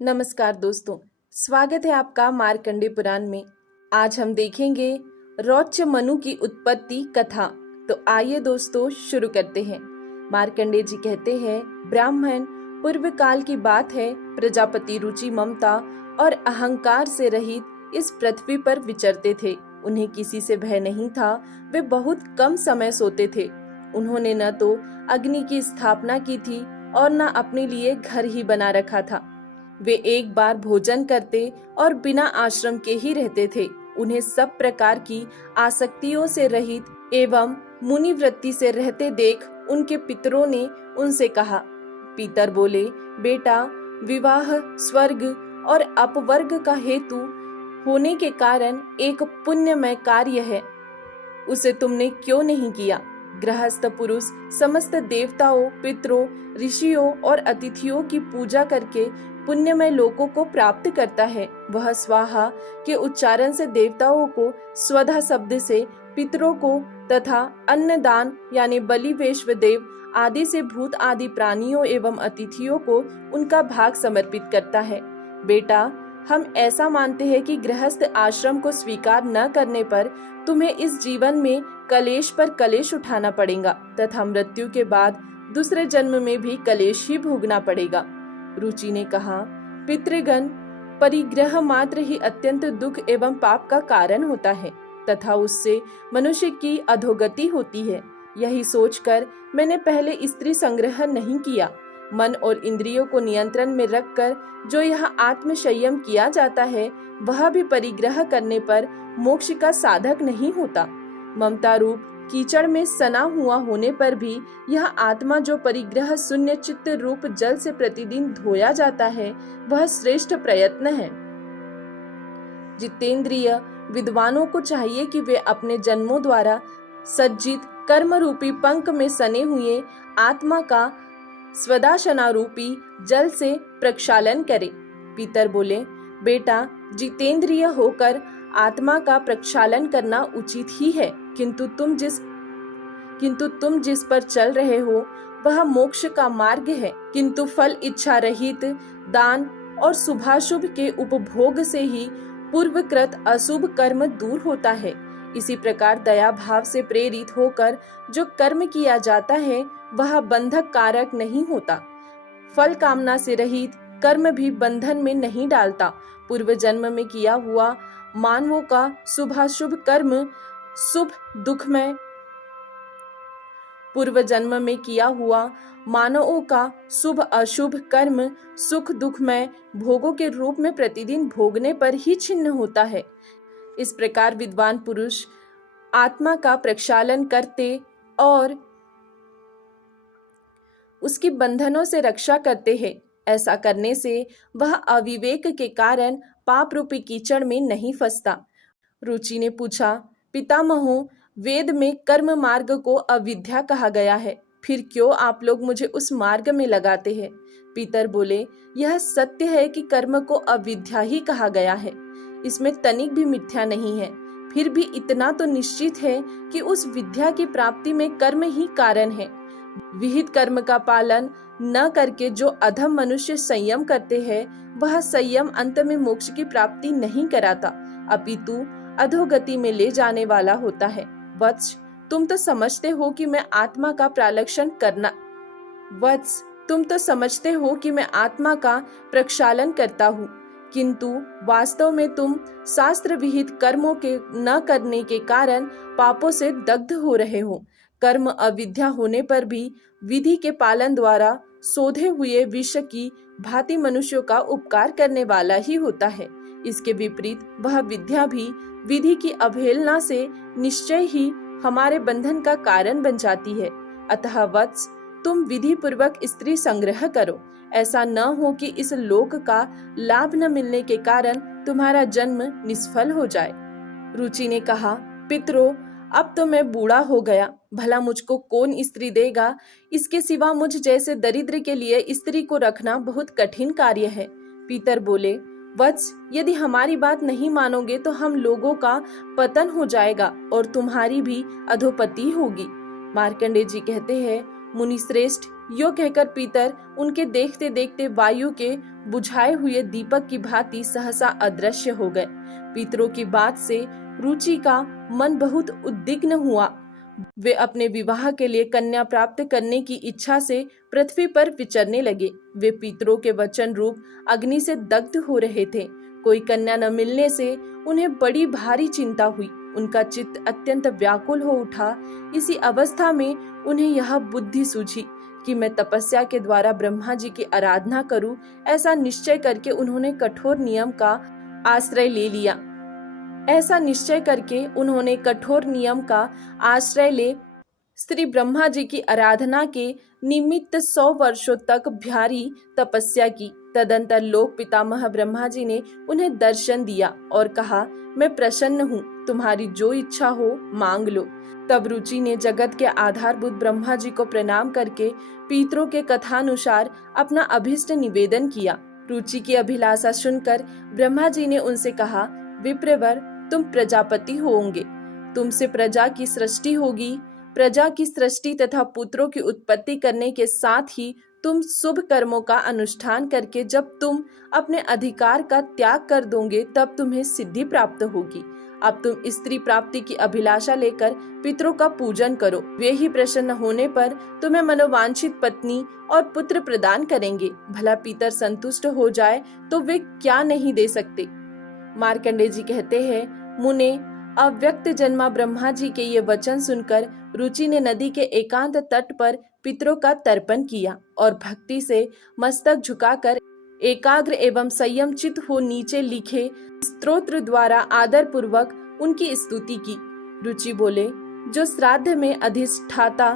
नमस्कार दोस्तों, स्वागत है आपका मार्कंडे पुराण में। आज हम देखेंगे रौच्य मनु की उत्पत्ति कथा। तो आइए दोस्तों शुरू करते हैं। मार्कंडे जी कहते हैं, ब्राह्मण पूर्व काल की बात है। प्रजापति रुचि, ममता और अहंकार से रहित इस पृथ्वी पर विचरते थे। उन्हें किसी से भय नहीं था। वे बहुत कम समय सोते थे। उन्होंने न तो अग्नि की स्थापना की थी और न अपने लिए घर ही बना रखा था। वे एक बार भोजन करते और बिना आश्रम के ही रहते थे। उन्हें सब प्रकार की आसक्तियों से रहित एवं मुनि वृत्ति से रहते देख उनके पितरों ने उनसे कहा। पितर बोले, बेटा, विवाह स्वर्ग और अपवर्ग का हेतु होने के कारण एक पुण्यमय कार्य है, उसे तुमने क्यों नहीं किया? गृहस्थ पुरुष समस्त देवताओं, पितरों, ऋषियों और अतिथियों की पूजा करके पुण्यमय लोकों को प्राप्त करता है। वह स्वाहा के उच्चारण से देवताओं को स्वधा शब्द से, पितरों को तथा अन्नदान यानी बलि, वैश्वदेव आदि से भूत आदि प्राणियों एवं अतिथियों को उनका भाग समर्पित करता है। बेटा, हम ऐसा मानते हैं कि गृहस्थ आश्रम को स्वीकार न करने पर तुम्हें इस जीवन में कलेश पर कलेश उठाना पड़ेगा तथा मृत्यु के बाद दूसरे जन्म में भी कलेश ही भोगना पड़ेगा। रुचि ने कहा, पितृगण, परिग्रह मात्र ही अत्यंत दुख एवं पाप का कारण होता है तथा उससे मनुष्य की अधोगति होती है। यही सोचकर मैंने पहले स्त्री संग्रह नहीं किया। मन और इंद्रियों को नियंत्रण में रखकर जो यह आत्म संयम किया जाता है, वह भी परिग्रह करने पर मोक्ष का साधक नहीं होता। ममता रूप कीचड़ में सना हुआ होने पर भी यह आत्मा जो परिग्रह शून्य चित्त रूप जल से प्रतिदिन धोया जाता है, वह श्रेष्ठ प्रयत्न है। जितेंद्रिय विद्वानों को चाहिए कि वे अपने जन्मों द्वारा सज्जित कर्म रूपी पंख में सने हुए आत्मा का स्वदाशना रूपी जल से प्रक्षालन करे। पितर बोले, बेटा, जितेंद्रिय होकर आत्मा का प्रक्षालन करना उचित ही है, किंतु तुम जिस पर चल रहे हो वह मोक्ष का मार्ग है। किंतु फल इच्छा रहित दान और शुभाशुभ के उपभोग से ही पूर्वकृत अशुभ कर्म दूर होता है। इसी प्रकार दया भाव से प्रेरित होकर जो कर्म किया जाता है, वह बंधक कारक नहीं होता। फल कामना से रहित कर्म भी बंधन में नहीं डालता। पूर्व जन्म में किया हुआ मानवों का शुभाशुभ कर्म शुभ दुखमय पूर्व जन्म में किया हुआ मानवों का शुभ अशुभ कर्म सुख दुखमय भोगों के रूप में प्रतिदिन भोगने पर ही छिन्न होता है। इस प्रकार विद्वान पुरुष आत्मा का प्रक्षालन करते और उसकी बंधनों से रक्षा करते हैं। ऐसा करने से वह अविवेक के कारण पाप रूपी कीचड़ में नहीं फंसता। रुचि ने पूछा, पितामहों, वेद में कर्म मार्ग को अविद्या कहा गया है, फिर क्यों आप लोग मुझे उस मार्ग में लगाते हैं? पितर बोले, यह सत्य है कि कर्म को अविद्या ही कहा गया है, इसमें तनिक भी मिथ्या नहीं है। फिर भी इतना तो निश्चित है कि उस विद्या की प्राप्ति में कर्म ही कारण है। विहित कर्म का पालन न करके जो अधम मनुष्य संयम करते हैं, वह संयम अंत में मोक्ष की प्राप्ति नहीं कराता, अपितु अधोगति में ले जाने वाला होता है। वत्स, तुम तो समझते हो कि मैं आत्मा का प्रक्षालन करता हूँ, किंतु वास्तव में तुम शास्त्र विहित कर्मों के न करने के कारण पापों से दग्ध हो रहे हो। कर्म अविद्या होने पर भी विधि के पालन द्वारा सोधे हुए विष की भांति मनुष्यों का उपकार करने वाला ही होता है। इसके विपरीत वह विद्या भी विधि की अवहेलना से निश्चय ही हमारे बंधन का कारण बन जाती है। अतः वत्स, तुम विधि पूर्वक स्त्री संग्रह करो। ऐसा न हो कि इस लोक का लाभ न मिलने के कारण तुम्हारा जन्म निष्फल हो जाए। रुचि ने कहा, पितरों, अब तो मैं बूढ़ा हो गया, भला मुझको कौन स्त्री देगा? इसके सिवा मुझ जैसे दरिद्र के लिए स्त्री को रखना बहुत कठिन कार्य है। पितर बोले, वत्स, यदि हमारी बात नहीं मानोगे तो हम लोगों का पतन हो जाएगा और तुम्हारी भी अधोपति होगी। मार्कंडे जी कहते हैं, मुनि श्रेष्ठ यो कहकर पीतर उनके देखते देखते वायु के बुझाए हुए दीपक की भांति सहसा अदृश्य हो गए। पितरों की बात से रुचि का मन बहुत उद्विग्न हुआ। वे अपने विवाह के लिए कन्या प्राप्त करने की इच्छा से पृथ्वी पर विचरने लगे। वे पितरों के वचन रूप अग्नि से दग्ध हो रहे थे। कोई कन्या न मिलने से उन्हें बड़ी भारी चिंता हुई। उनका चित्त अत्यंत व्याकुल हो उठा। इसी अवस्था में उन्हें यह बुद्धि सूझी कि मैं तपस्या के द्वारा ब्रह्मा जी की आराधना करूं। ऐसा निश्चय करके उन्होंने कठोर नियम का आश्रय ले लिया। श्री ब्रह्मा जी की आराधना के निमित्त 100 वर्षों तक भारी तपस्या की। तदंतर लोक पितामह ब्रह्मा जी ने उन्हें दर्शन दिया और कहा, मैं प्रसन्न हूँ, तुम्हारी जो इच्छा हो मांग लो। तब रुचि ने जगत के आधारभूत ब्रह्मा जी को प्रणाम करके पितरों के कथानुसार अपना अभिष्ट निवेदन किया। रुचि की अभिलाषा सुनकर ब्रह्मा जी ने उनसे कहा, विप्रवर, तुम प्रजापति होंगे, तुमसे प्रजा की सृष्टि होगी। प्रजा की सृष्टि तथा पुत्रों की उत्पत्ति करने के साथ ही तुम शुभ कर्मों का अनुष्ठान करके जब तुम अपने अधिकार का त्याग कर दोगे तब तुम्हें सिद्धि प्राप्त होगी। अब तुम स्त्री प्राप्ति की अभिलाषा लेकर पितरों का पूजन करो। वे ही प्रसन्न होने पर तुम्हें मनोवांछित पत्नी और पुत्र प्रदान करेंगे। भला पितर संतुष्ट हो जाए तो वे क्या नहीं दे सकते। मार्कंडेय जी कहते हैं, मुने अव्यक्त जन्मा ब्रह्मा जी के ये वचन सुनकर रुचि ने नदी के एकांत तट पर पितरों का तर्पण किया और भक्ति से मस्तक झुकाकर एकाग्र एवं संयम चित हो नीचे लिखे स्तोत्र द्वारा आदर पूर्वक उनकी स्तुति की। रुचि बोले, जो श्राद्ध में अधिष्ठाता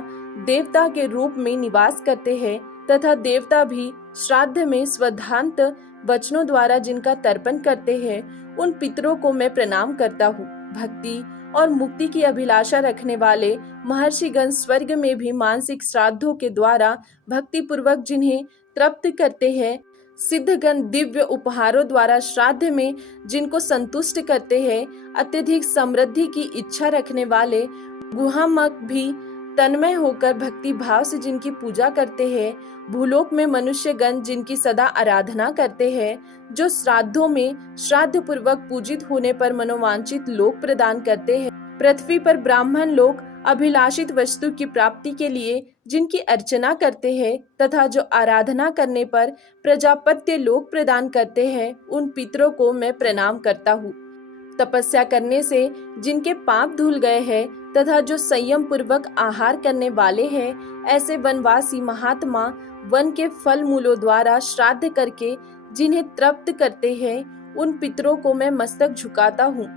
देवता के रूप में निवास करते हैं तथा देवता भी श्राद्ध में स्वधांत वचनों द्वारा जिनका तर्पण करते हैं, उन पितरों को मैं प्रणाम करता हूँ। भक्ति और मुक्ति की अभिलाषा रखने वाले महर्षिगण स्वर्ग में भी मानसिक श्राद्धों के द्वारा भक्ति पूर्वक जिन्हें तृप्त करते हैं, सिद्धगण दिव्य उपहारों द्वारा श्राद्ध में जिनको संतुष्ट करते हैं, अत्यधिक समृद्धि की इच्छा रखने वाले गुहामक भी तन्मय होकर भक्ति भाव से जिनकी पूजा करते हैं, भूलोक में मनुष्य गण जिनकी सदा आराधना करते हैं, जो श्राद्धों में श्राद्ध पूर्वक पूजित होने पर मनोवांछित लोक प्रदान करते हैं, पृथ्वी पर ब्राह्मण लोग अभिलाषित वस्तु की प्राप्ति के लिए जिनकी अर्चना करते हैं तथा जो आराधना करने पर प्रजापत्य लोक प्रदान करते हैं, उन पितरों को मैं प्रणाम करता हूँ। तपस्या करने से जिनके पाप धुल गए हैं तथा जो संयम पूर्वक आहार करने वाले हैं, ऐसे वनवासी महात्मा वन के फल मूलों द्वारा श्राद्ध करके जिन्हें तृप्त करते हैं, उन पितरों को मैं मस्तक झुकाता हूँ।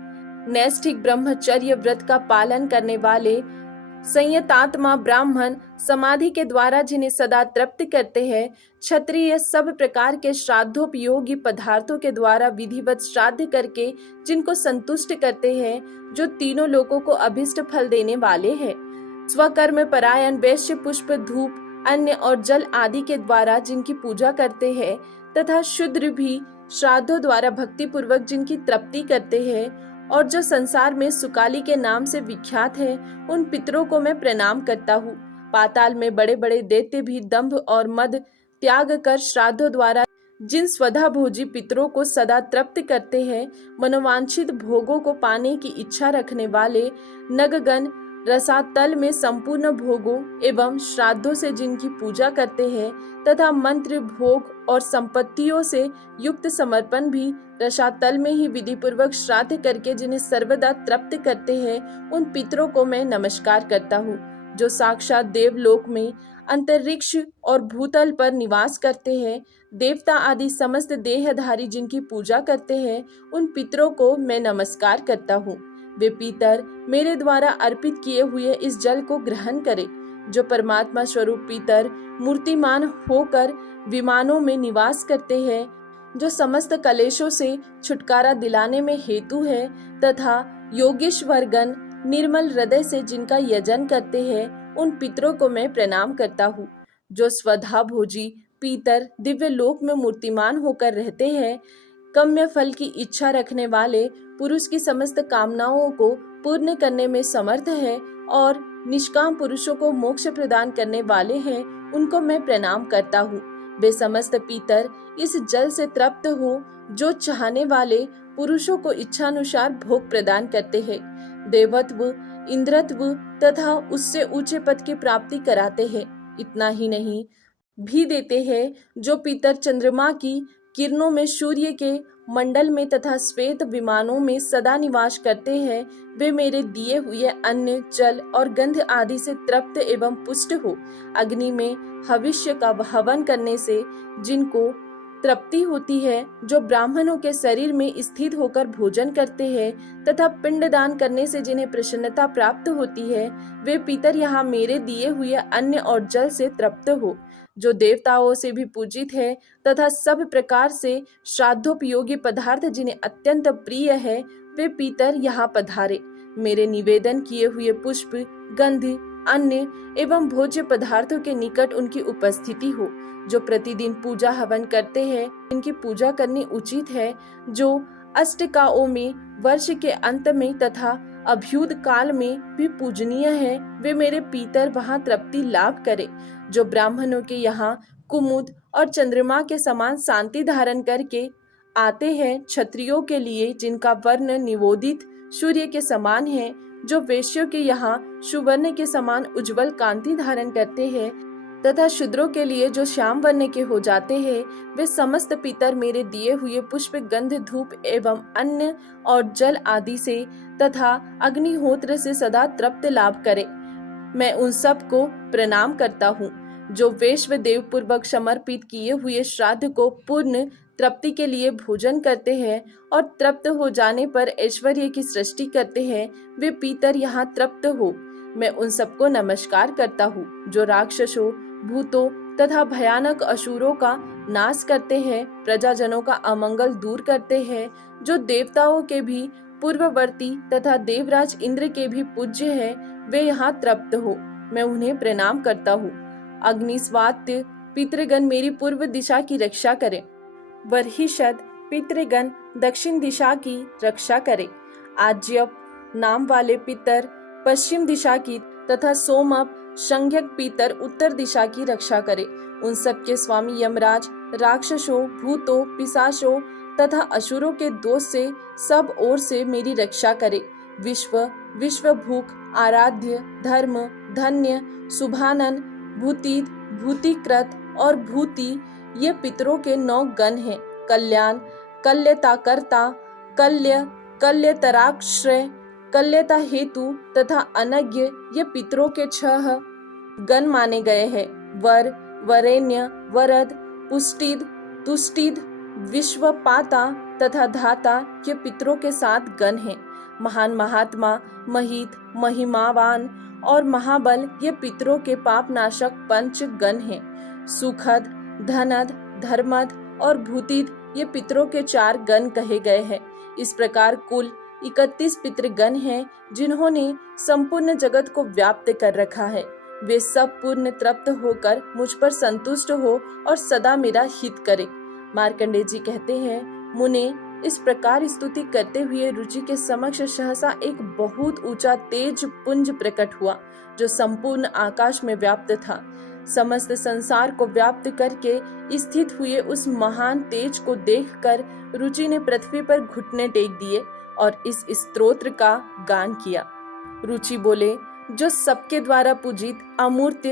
नैष्ठिक ब्रह्मचर्य व्रत का पालन करने वाले संयतात्मा ब्राह्मण समाधि के द्वारा जिन्हें सदा तृप्त करते हैं, क्षत्रिय सब प्रकार के श्राद्धोपयोगी पदार्थों के द्वारा विधिवत श्राद्ध करके जिनको संतुष्ट करते हैं, जो तीनों लोगों को अभिष्ट फल देने वाले हैं, स्वकर्म परायण वैश्य पुष्प धूप अन्न और जल आदि के द्वारा जिनकी पूजा करते हैं तथा शूद्र भी श्राद्धों द्वारा भक्ति पूर्वक जिनकी तृप्ति करते हैं और जो संसार में सुकाली के नाम से विख्यात है, उन पितरों को मैं प्रणाम करता हूँ। पाताल में बड़े बड़े दैत्य भी दंभ और मद त्याग कर श्राद्धों द्वारा जिन स्वधा भोजी पितरों को सदा तृप्त करते हैं, मनोवांछित भोगों को पाने की इच्छा रखने वाले नगगण रसातल में संपूर्ण भोगों एवं श्राद्धों से जिनकी पूजा करते हैं तथा मंत्र भोग और संपत्तियों से युक्त समर्पण भी रसातल में ही विधि पूर्वक श्राद्ध करके जिन्हें सर्वदा तृप्त करते हैं, उन पितरों को मैं नमस्कार करता हूँ। जो साक्षात देवलोक में अंतरिक्ष और भूतल पर निवास करते हैं, देवता आदि समस्त देहधारी जिनकी पूजा करते हैं, उन पितरों को मैं नमस्कार करता हूँ। वे पितर मेरे द्वारा अर्पित किए हुए इस जल को ग्रहण करें। जो परमात्मा स्वरूप पितर मूर्तिमान होकर विमानों में निवास करते हैं, जो समस्त कलेशों से छुटकारा दिलाने में हेतु है तथा योगेश्वरगण निर्मल हृदय से जिनका यजन करते हैं, उन पितरों को मैं प्रणाम करता हूँ। जो स्वधा भोजी पितर दिव्य लोक में मूर्तिमान होकर रहते हैं, काम्य फल की इच्छा रखने वाले पुरुष की समस्त कामनाओं को पूर्ण करने में समर्थ है और निष्काम पुरुषों को मोक्ष प्रदान करने वाले हैं, उनको मैं प्रणाम करता हूँ। वे समस्त पीतर इस जल से तृप्त हो जो चाहने वाले पुरुषों को इच्छानुसार भोग प्रदान करते हैं, देवत्व, इंद्रत्व तथा उससे ऊंचे पद की प्राप्ति कराते हैं। इतना ही नहीं भी देते हैं जो पीतर चंद्रमा की किरणों में, सूर्य के मंडल में तथा श्वेत विमानों में सदा निवास करते हैं। वे मेरे दिए हुए अन्न, जल और गंध आदि से तृप्त एवं पुष्ट हो। अग्नि में हविष्य का हवन करने से जिनको तृप्ति होती है, जो ब्राह्मणों के शरीर में स्थित होकर भोजन करते हैं तथा पिंडदान करने से जिन्हें प्रसन्नता प्राप्त होती है, वे पीतर यहाँ मेरे दिए हुए अन्न और जल से तृप्त हो। जो देवताओं से भी पूजित है तथा सब प्रकार से श्राद्धोपयोगी पदार्थ जिन्हें अत्यंत प्रिय है, वे पीतर यहाँ पधारे। मेरे निवेदन किए हुए पुष्प, गंध, अन्न एवं भोज्य पदार्थों के निकट उनकी उपस्थिति हो। जो प्रतिदिन पूजा हवन करते हैं, इनकी पूजा करनी उचित है। जो अष्टकाओं में, वर्ष के अंत में तथा अभ्युद काल में भी पूजनीय है, वे मेरे पीतर वहाँ तृप्ति लाभ करे। जो ब्राह्मणों के यहाँ कुमुद और चंद्रमा के समान शांति धारण करके आते हैं, क्षत्रियों के लिए जिनका वर्ण निवोदित सूर्य के समान है, जो वैश्यों के यहाँ सुवर्ण के समान उज्जवल कांति धारण करते हैं तथा शूद्रों के लिए जो श्याम वर्ण के हो जाते हैं, वे समस्त पितर मेरे दिए हुए पुष्प, गंध, धूप एवं अन्न और जल आदि से तथा अग्निहोत्र से सदा तृप्त लाभ करे। मैं उन सब को प्रणाम करता हूँ जो वैश्व देव पूर्वक समर्पित किए हुए श्राद्ध को पूर्ण तृप्ति के लिए भोजन करते हैं और तृप्त हो जाने पर ऐश्वर्य की सृष्टि करते हैं, वे पीतर यहाँ तृप्त हो। मैं उन सबको नमस्कार करता हूँ जो राक्षसों, भूतों तथा भयानक असुरों का नाश करते हैं, प्रजाजनों का अमंगल दूर करते हैं, जो देवताओं के भी पूर्ववर्ती तथा देवराज इंद्र के भी पूज्य है, वे यहाँ तृप्त हो। मैं उन्हें प्रणाम करता हूँ। अग्निस्वात्य पितृगण मेरी पूर्व दिशा की रक्षा करें। बर्हिषद पितृगण दक्षिण दिशा की रक्षा करें। आज्यप नाम वाले पितर पश्चिम दिशा की तथा सोमप संज्ञक पितर उत्तर दिशा की रक्षा करे। उन सब के स्वामी यमराज राक्षसों, भूतों, पिशाचों तथा असुरों के दोष से सब ओर से मेरी रक्षा करे। विश्वभूक, आराध्य, धर्म, धन्य, शुभानन, भूतिद, भूतिकृत और भूति ये पितरों के 9 गण हैं। कल्याण, कल्यताकर्ता, कल्यतराश्रय, कल्यता हेतु तथा अनज्ञ ये पितरों के 6 गण माने गए हैं। वर, वरेण्य, वरद, पुष्टिद, तुष्टिद, विश्वपाता तथा धाता ये पितरों के 7 गण हैं। महान, महात्मा, महित, महिमावान और महाबल ये पितरों के पाप नाशक 5 गण हैं। सुखद, धनद, धर्मद और भूतिद ये पितरों के 4 गण कहे गए हैं। इस प्रकार कुल 31 पितृगण हैं जिन्होंने संपूर्ण जगत को व्याप्त कर रखा है। वे सब पूर्ण तृप्त होकर मुझ पर संतुष्ट हो और सदा मेरा हित करे। मार्कंडेय जी कहते हैं, मुने इस प्रकार स्तुति करते हुए रुचि के समक्ष सहसा एक बहुत ऊंचा तेज पुंज प्रकट हुआ जो संपूर्ण आकाश में व्याप्त था। समस्त संसार को व्याप्त करके स्थित हुए उस महान तेज को देखकर रुचि ने पृथ्वी पर घुटने टेक दिए और इस स्तोत्र का गान किया। रुचि बोले, जो सबके द्वारा पूजित, अमूर्त,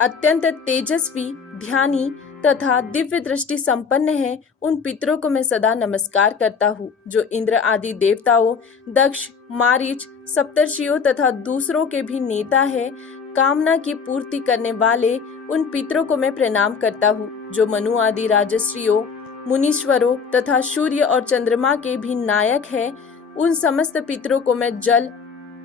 अत्यंत तेजस्वी, ध्यानी तथा दिव्य दृष्टि संपन्न है, उन पितरों को मैं सदा नमस्कार करता हूँ। जो इंद्र आदि देवताओं, दक्ष, मारीच, सप्तर्षियों तथा दूसरों के भी नेता है, कामना की पूर्ति करने वाले उन पितरों को मैं प्रणाम करता हूँ। जो मनु आदि राजश्रियों, मुनीश्वरों तथा सूर्य और चंद्रमा के भी नायक है, उन समस्त पितरों को मैं जल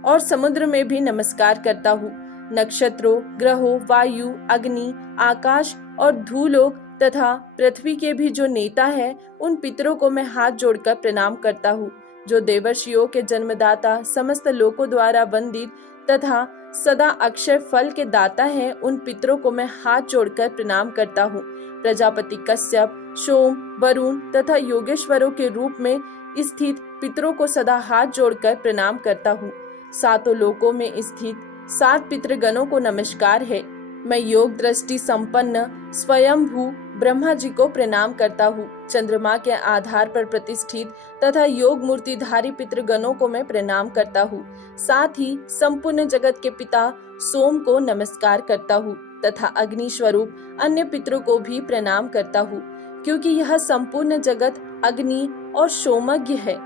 और समुद्र में भी नमस्कार करता हूँ। नक्षत्रों, ग्रहों, वायु, अग्नि, आकाश और धूलोक तथा पृथ्वी के भी जो नेता है, उन पितरों को मैं हाथ जोड़कर प्रणाम करता हूँ। जो देवर्षियों के जन्मदाता, समस्त लोकों द्वारा वंदित तथा सदा अक्षय फल के दाता है, उन पितरों को मैं हाथ जोड़कर प्रणाम करता हूँ। प्रजापति कश्यप, सोम, वरुण तथा योगेश्वरों के रूप में स्थित पितरों को सदा हाथ जोड़कर प्रणाम करता हूँ। 7 लोकों में स्थित सात पितृगणों को नमस्कार है। मैं योग दृष्टि संपन्न स्वयंभू ब्रह्मा जी को प्रणाम करता हूँ। चंद्रमा के आधार पर प्रतिष्ठित तथा योग मूर्तिधारी पितृगणों को मैं प्रणाम करता हूँ। साथ ही संपूर्ण जगत के पिता सोम को नमस्कार करता हूँ तथा अग्नि स्वरूप अन्य पितरों को भी प्रणाम करता हूँ, क्योंकि यह संपूर्ण जगत अग्नि और सोमज्ञ है।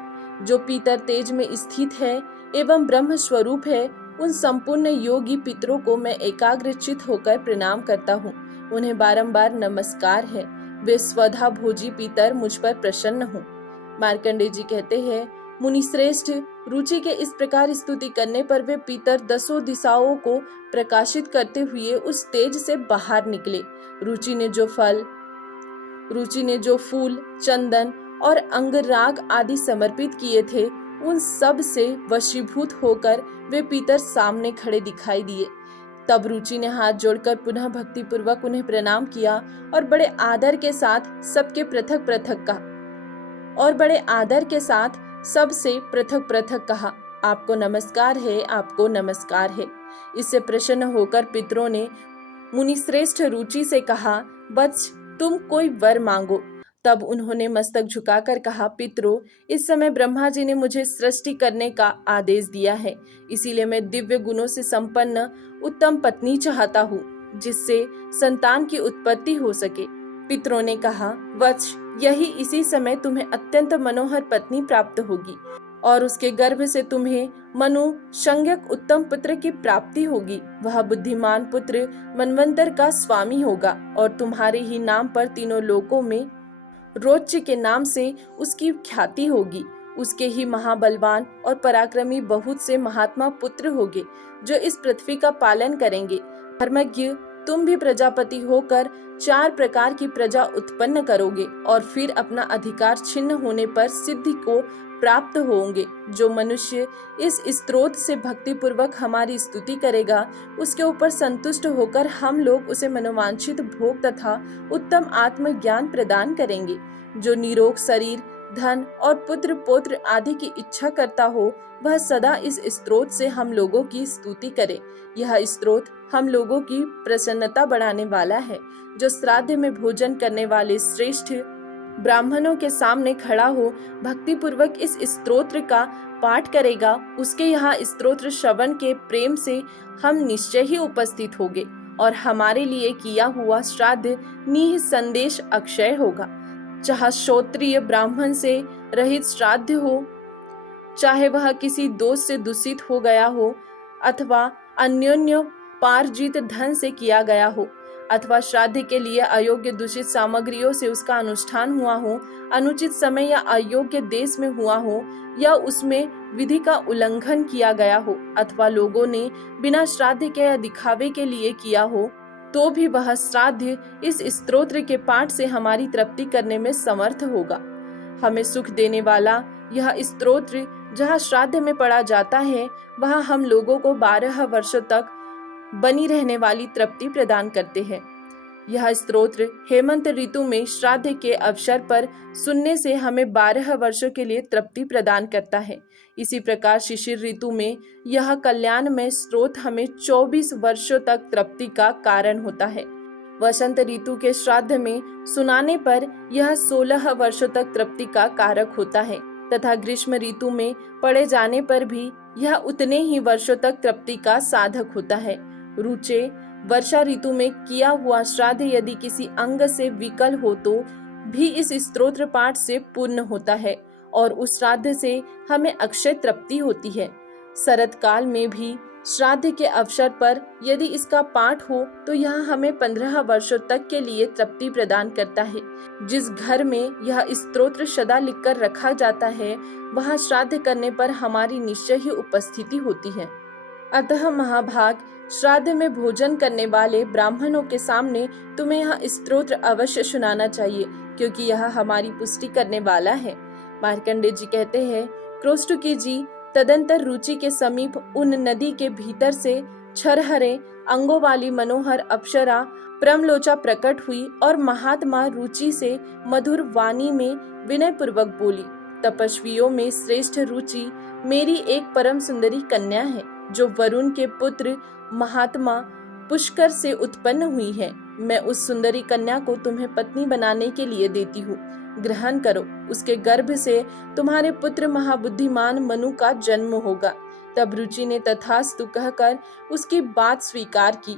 जो पीतर तेज में स्थित है एवं ब्रह्म स्वरूप है, उन संपूर्ण योगी पितरों को मैं एकाग्रचित होकर प्रणाम करता हूँ। उन्हें बारंबार नमस्कार है। वे स्वधा भोजी पितर मुझ पर प्रसन्न हो। मार्कंडेय जी कहते हैं, मुनि श्रेष्ठ, रुचि के इस प्रकार स्तुति करने पर वे पितर दसों दिशाओं को प्रकाशित करते हुए उस तेज से बाहर निकले। रुचि ने जो फूल, चंदन और अंगराग आदि समर्पित किए थे, उन सब से वशीभूत होकर वे पितर सामने खड़े दिखाई दिए। तब रुचि ने हाथ जोड़कर पुनः भक्ति पूर्वक उन्हें प्रणाम किया और बड़े आदर के साथ सबसे पृथक पृथक कहा, आपको नमस्कार है, आपको नमस्कार है। इससे प्रसन्न होकर पितरों ने मुनि श्रेष्ठ रुचि से कहा, वत्स, तुम कोई वर मांगो। तब उन्होंने मस्तक झुकाकर कहा, पितरों, इस समय ब्रह्मा जी ने मुझे सृष्टि करने का आदेश दिया है, इसीलिए मैं दिव्य गुणों से संपन्न उत्तम पत्नी चाहता हूँ, जिससे संतान की उत्पत्ति हो सके। पितरों ने कहा, वत्स, यही इसी समय तुम्हें अत्यंत मनोहर पत्नी प्राप्त होगी और उसके गर्भ से तुम्हें मनु संज्ञक उत्तम पुत्र की प्राप्ति होगी। वह बुद्धिमान पुत्र मनवंतर का स्वामी होगा और तुम्हारे ही नाम पर तीनों लोकों में रोच्य के नाम से उसकी ख्याति होगी। उसके ही महाबलवान और पराक्रमी बहुत से महात्मा पुत्र होंगे, जो इस पृथ्वी का पालन करेंगे। धर्मज्ञ, तुम भी प्रजापति होकर 4 प्रकार की प्रजा उत्पन्न करोगे और फिर अपना अधिकार छिन्न होने पर सिद्धि को प्राप्त होंगे। जो मनुष्य इस स्तोत्र से भक्ति पूर्वक हमारी स्तुति करेगा, उसके ऊपर संतुष्ट होकर हम लोग उसे मनोवांछित भोग तथा उत्तम आत्मज्ञान प्रदान करेंगे। जो निरोग शरीर, धन और पुत्र पौत्र आदि की इच्छा करता हो, वह सदा इस स्तोत्र से हम लोगों की स्तुति करे। यह स्तोत्र हम लोगों की प्रसन्नता बढ़ाने वाला है। जो श्राद्ध में भोजन करने वाले श्रेष्ठ ब्राह्मणों के सामने खड़ा हो भक्ति पूर्वक इस स्तोत्र का पाठ करेगा, उसके यहाँ स्तोत्र श्रवण के प्रेम से हम निश्चय ही उपस्थित होंगे और हमारे लिए किया हुआ श्राद्ध निःसंदेश अक्षय होगा। चाहे श्रोत्रिय ब्राह्मण से रहित श्राद्ध हो, चाहे वह किसी दोष से दूषित हो गया हो, अथवा अन्योन्य पार्जित धन से किया गया हो, अथवा श्राद्ध के लिए अयोग्य दूषित सामग्रियों से उसका अनुष्ठान हुआ हो, अनुचित समय या अयोग्य देश में हुआ हो, या उसमें विधि का उल्लंघन किया गया हो, अथवा लोगों ने बिना श्राद्ध के या दिखावे के लिए किया हो, तो भी वह श्राद्ध इस स्तोत्र के पाठ से हमारी तृप्ति करने में समर्थ होगा। हमें सुख देने वाला यह स्तोत्र जहाँ श्राद्ध में पढ़ा जाता है, वहाँ हम लोगों को 12 वर्षों तक बनी रहने वाली तृप्ति प्रदान करते हैं। यह स्तोत्र हेमंत ऋतु में श्राद्ध के अवसर पर सुनने से हमें 12 वर्षों के लिए तृप्ति प्रदान करता है। इसी प्रकार शिशिर ऋतु में यह कल्याणमय स्तोत्र हमें 24 वर्षों तक तृप्ति का कारण होता है। वसंत ऋतु के श्राद्ध में सुनाने पर यह 16 वर्षों तक तृप्ति का कारक होता है तथा ग्रीष्म ऋतु में पढ़े जाने पर भी यह उतने ही वर्षों तक तृप्ति का साधक होता है। रुचे, वर्षा ऋतु में किया हुआ श्राद्ध यदि किसी अंग से विकल हो तो भी इस स्तोत्र पाठ से पूर्ण होता है और उस श्राद्ध से हमें अक्षय तृप्ति होती है। शरद काल में भी श्राद्ध के अवसर पर यदि इसका पाठ हो तो यह हमें 15 वर्षों तक के लिए तृप्ति प्रदान करता है। जिस घर में यह स्तोत्र सदा लिखकर रखा जाता है, वहाँ श्राद्ध करने पर हमारी निश्चय ही उपस्थिति होती है। अतः महाभाग, श्राद्ध में भोजन करने वाले ब्राह्मणों के सामने तुम्हें यह स्तोत्र अवश्य सुनाना चाहिए, क्योंकि यह हमारी पुष्टि करने वाला है। मार्कंडेय जी कहते हैं, क्रोष्टुकी जी, तदंतर रुचि के समीप उन नदी के भीतर से छरहरे अंगों वाली मनोहर अप्सरा प्रमलोचा प्रकट हुई और महात्मा रुचि से मधुर वाणी में विनय पूर्वक बोली, तपस्वियों में श्रेष्ठ रुचि मेरी एक परम सुंदरी कन्या है। जो वरुण के पुत्र महात्मा पुष्कर से उत्पन्न हुई है। मैं उस सुंदरी कन्या को तुम्हें पत्नी बनाने के लिए देती हूँ, ग्रहण करो। उसके गर्भ से तुम्हारे पुत्र महाबुद्धिमान मनु का जन्म होगा। तब रुचि ने तथास्तु कहकर उसकी बात स्वीकार की।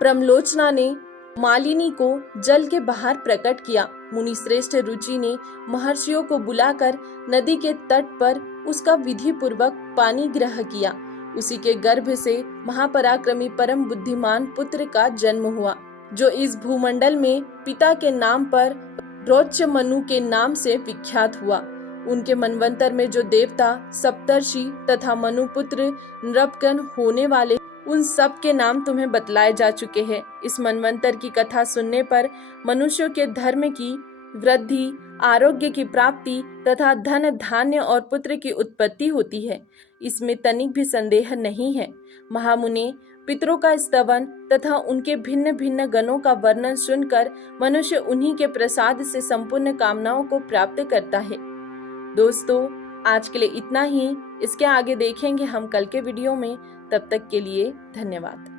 प्रमलोचना ने मालिनी को जल के बाहर प्रकट किया। मुनि श्रेष्ठ रुचि ने महर्षियों को बुलाकर नदी के तट पर उसका विधि पूर्वक पानी ग्रह किया। उसी के गर्भ से महापराक्रमी परम बुद्धिमान पुत्र का जन्म हुआ, जो इस भूमंडल में पिता के नाम पर रौच्य मनु के नाम से विख्यात हुआ। उनके मनवंतर में जो देवता, सप्तर्षि तथा मनुपुत्र नृपगण होने वाले, उन सब के नाम तुम्हें बतलाए जा चुके हैं। इस मनवंतर की कथा सुनने पर मनुष्यों के धर्म की वृद्धि, आरोग्य की प्राप्ति तथा धन धान्य और पुत्र की उत्पत्ति होती है। इसमें तनिक भी संदेह नहीं है। महामुने, पितरों का स्तवन तथा उनके भिन्न भिन्न गणों का वर्णन सुनकर मनुष्य उन्हीं के प्रसाद से संपूर्ण कामनाओं को प्राप्त करता है। दोस्तों, आज के लिए इतना ही। इसके आगे देखेंगे हम कल के वीडियो में। तब तक के लिए धन्यवाद।